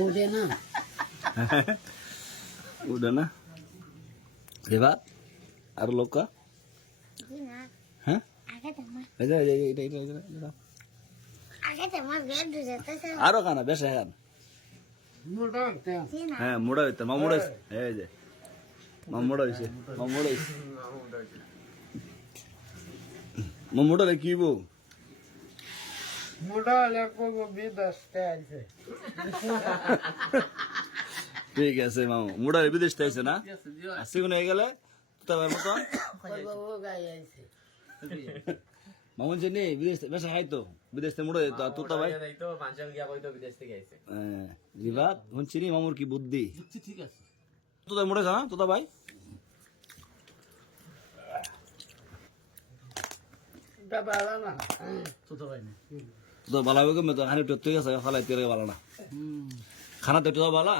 উঠে না udah nah hebat আর লোকা হ্যাঁ এটা আরো খানা বেশ খান হ্যাঁ মোড়া হইতে মা মোড়া এই যে মা মোড়া হইছে মা মোড়া রে কি বউ মোটা লেখো বিদেশ আছে ঠিক আছে মামু মোড়া রে বিদেশ থেকে না আসি কোন হয়ে গেলে তবে মতো মামুন জানি বিদেশ বেশ খাইতো বিদেশ থেকে মোড়া যেত তো ভাই রিবাত শুনছিনি মামুর কি বুদ্ধি ঠিক আছে তো মোড়া খা তো ভাই তো ভালো হবে কেমন তো খানি টেক আছে খালাই তেরে ভালো না খানা তো বালা